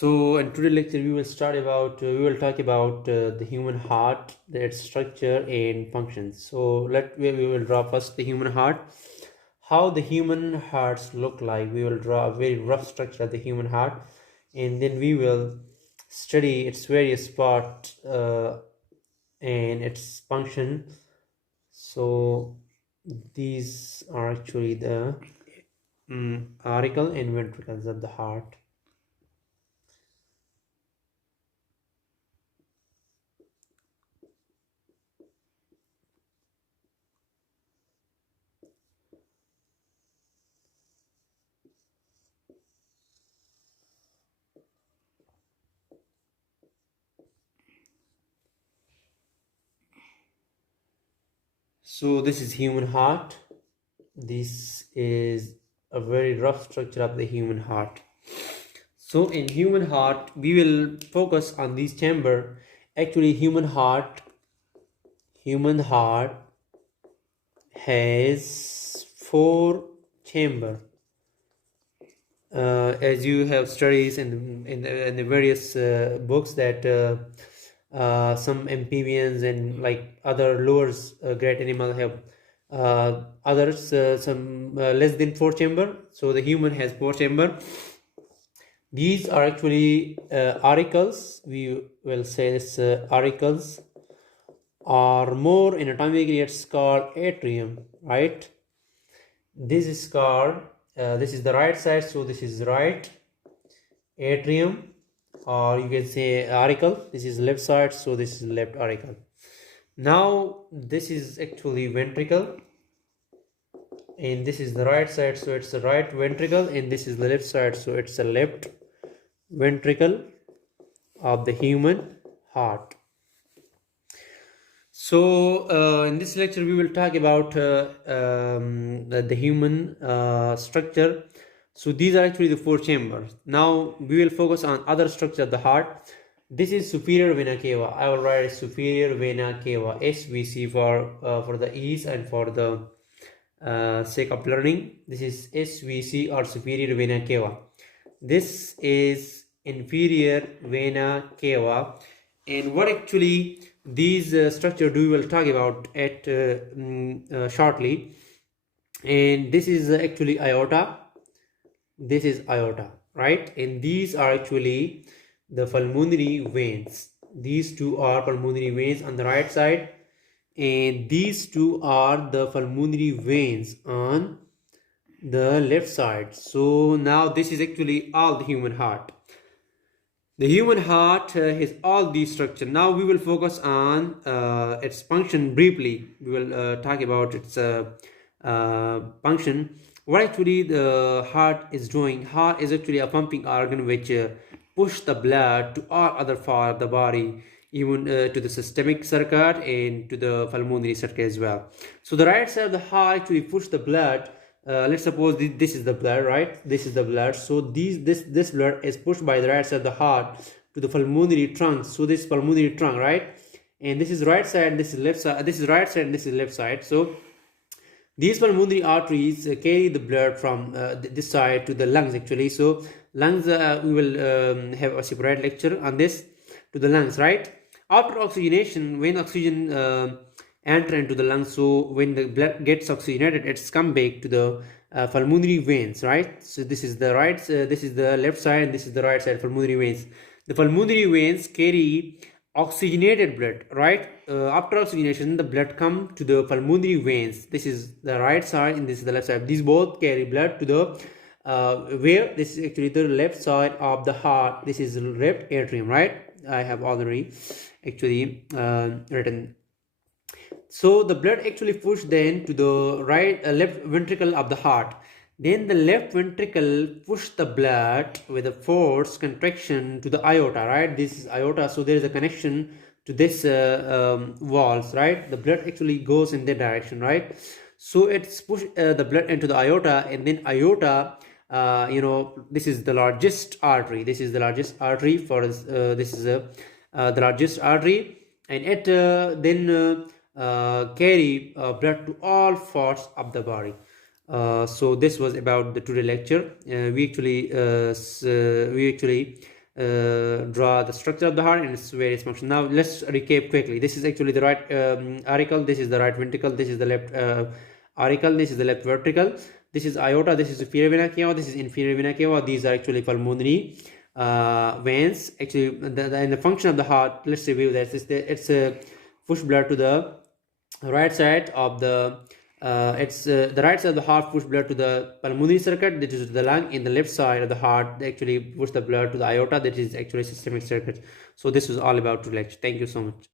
So, in today's lecture, we will talk about the human heart, its structure and functions. So, we will draw first the human heart. How the human hearts look like. We will draw a very rough structure of the human heart, and then we will study its various parts and its function. So, these are actually the auricle and ventricles of the heart. So this is human heart. This is a very rough structure of the human heart. So in human heart, we will focus on this chamber. Actually, human heart has 4 chambers. As you have studies in the various books that some amphibians and like other lower great animal have others some less than 4 chamber. So the human has 4 chamber. These are actually auricles. We will say this auricles are more anatomically it's called atrium, right? This is called this is the right side, so this is right atrium, or you can say auricle. This is left side, so this is left auricle. Now this is actually ventricle, and this is the right side, so it's the right ventricle, and this is the left side, so it's the left ventricle of the human heart. So in this lecture we will talk about the human structure. So these are actually the 4 chambers. Now we will focus on other structure of the heart. This is superior vena cava. I will write superior vena cava, SVC for the ease and for the sake of learning. This is SVC or superior vena cava. This is inferior vena cava. And what actually these structure we will talk about at shortly. And this is actually aorta. This is aorta, right? And these are actually the pulmonary veins. These two are pulmonary veins on the right side, and these two are the pulmonary veins on the left side. So now this is actually all the human heart. The human heart has all these structures. Now we will focus on its function briefly. We will talk about its function. What actually the heart is doing? Heart is actually a pumping organ which push the blood to all other parts of the body, even to the systemic circuit and to the pulmonary circuit as well. So the right side of the heart actually push the blood. Let's suppose this is the blood, right? This is the blood. So this blood is pushed by the right side of the heart to the pulmonary trunk. So this pulmonary trunk, right? And this is right side, this is left side. This is right side, and this is left side. So these pulmonary arteries carry the blood from this side to the lungs actually. So lungs, we will have a separate lecture on this, to the lungs, right? After oxygenation, when oxygen enter into the lungs, so when the blood gets oxygenated, it's come back to the pulmonary veins, right? So this is the right, this is the left side, and this is the right side, pulmonary veins. The pulmonary veins carry oxygenated blood, right? After oxygenation, the blood come to the pulmonary veins. This is the right side and this is the left side. These both carry blood to the where this is actually the left side of the heart. This is left atrium, right? I have already actually written. So the blood actually push then to the right left ventricle of the heart. Then the left ventricle push the blood with a force contraction to the aorta, right? This is aorta, so there is a connection to this walls, right? The blood actually goes in that direction, right? So it's push the blood into the aorta, and then aorta, this is the largest artery. This is the largest artery for this is the largest artery, and it then carry blood to all parts of the body. So this was about the today lecture. We actually draw the structure of the heart and its various functions. Now let's recap quickly. This is actually the right auricle, this is the right ventricle, this is the left auricle, this is the left ventricle, this is aorta, this is superior vena cava, this is inferior vena cava. These are actually pulmonary veins. Actually, the function of the heart, let's review this. It's push blood to the right side of the the right side of the heart push blood to the pulmonary circuit, that is the lung, in the left side of the heart they actually push the blood to the aorta, that is actually systemic circuit. So this was all about relax. Thank you so much.